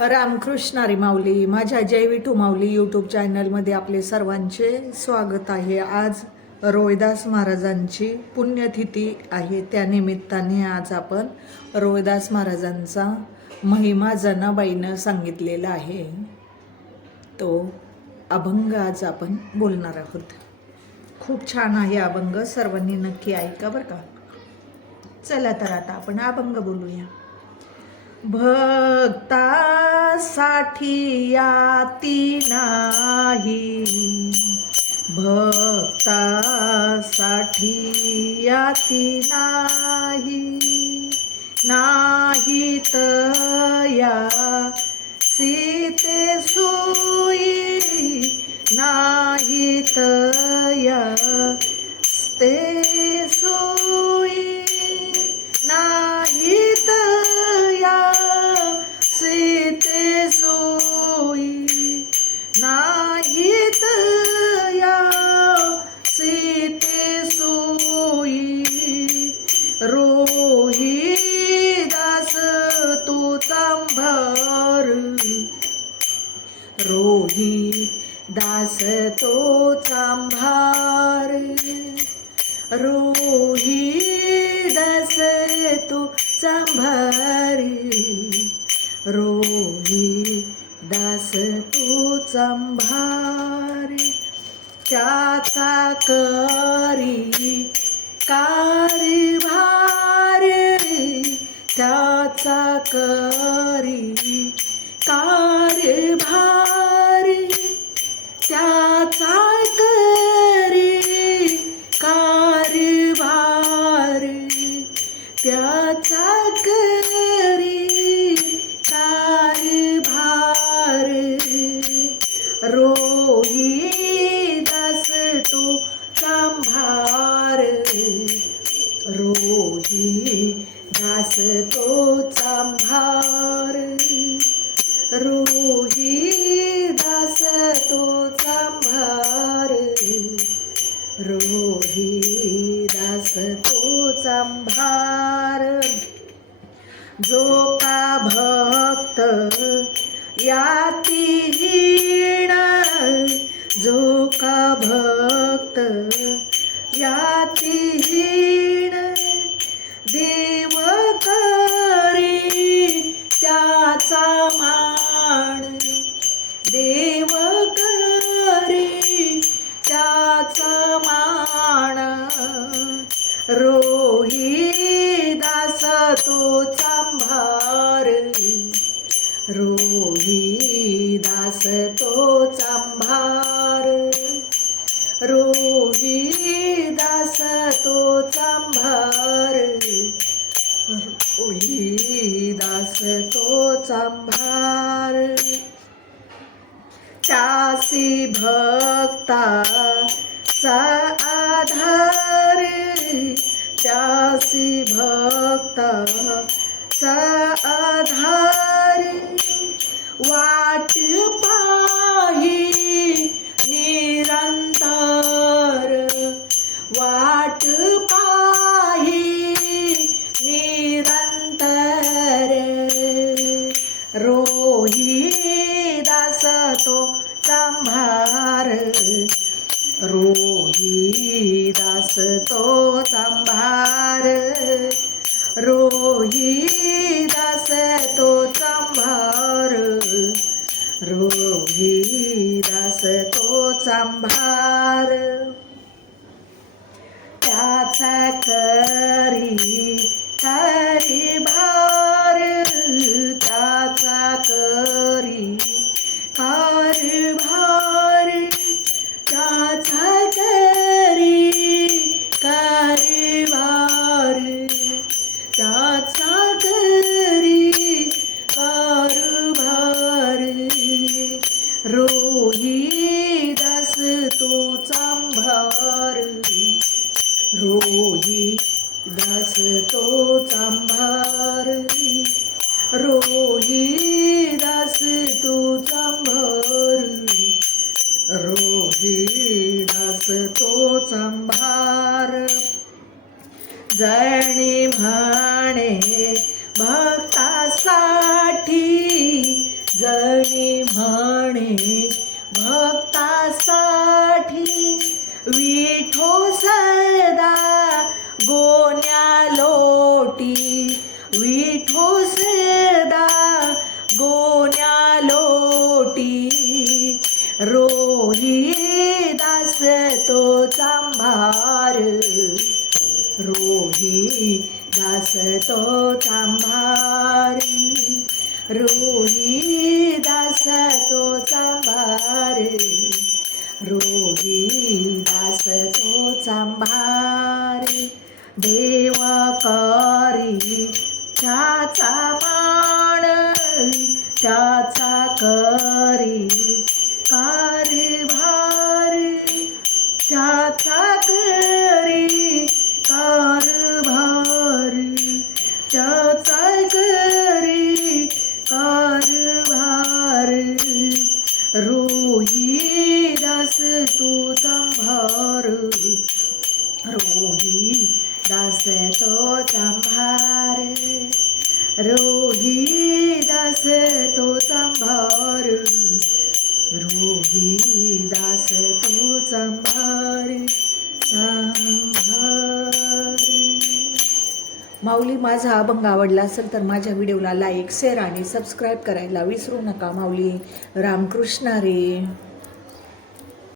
रामकृष्णारी माऊली माझ्या जय विठू माऊली यूट्यूब चॅनलमध्ये आपले सर्वांचे स्वागत आहे. आज रोहिदास महाराजांची पुण्यतिथी आहे. त्यानिमित्ताने आज आपण रोहिदास महाराजांचा महिमा जनाबाईनं सांगितलेला आहे. तो अभंग आज आपण बोलणार आहोत. खूप छान आहे अभंग. सर्वांनी नक्की ऐका बरं का? चला तर आता आपण अभंग बोलूया. भक्तासाठी याती नाही. भक्तासाठी याती नाही. नाही या सीते सोयी नाही तू चांभार. रोही दास तो चांभार. रोही दास तो चांभारी. रोही दास तो चांभारी. त्याचा करी का करी कारभार त्याचा करी कारभार त्याचा करी कारभार रोही दास तो चांभार रोही दास तो रोही दास तो चांभार जो का भक्त याती जो का भक्त याती रोही दास तो चांभार. रोही दास तो चांभार. रोही दास तो चांभार. रोही दास तो चांभार. चासी भक्ता सा आधार. चासी भक्ता सा आधार वाट पाही निरंतर. वाट पाही निरंतर. रोही दास तो रो रोही दास तो संभार रोही दास तो संभार रोही दास तो संभार त्याचा करी तो चांभार रोहिदास तू चांभार रोहीदास तो चांभार जणी म्हणे भक्तासाठी. जणी म्हणे विठोसदा गोन्या गोण्या लोटी. रोही दास तो चांभार रोही दास तो चांभारी रोही दास तो चांभार रोही दास तो चांभार देवा करी त्याचा मान त्याचा करी कारभार तो चांभार रोही दास तो चांभार. रोही दास तो चांभार. चांभार. माऊली माझा अभंग आवडला असेल तर माझ्या व्हिडिओला लाईक शेअर आणि सबस्क्राईब करायला विसरू नका माऊली. रामकृष्ण रे.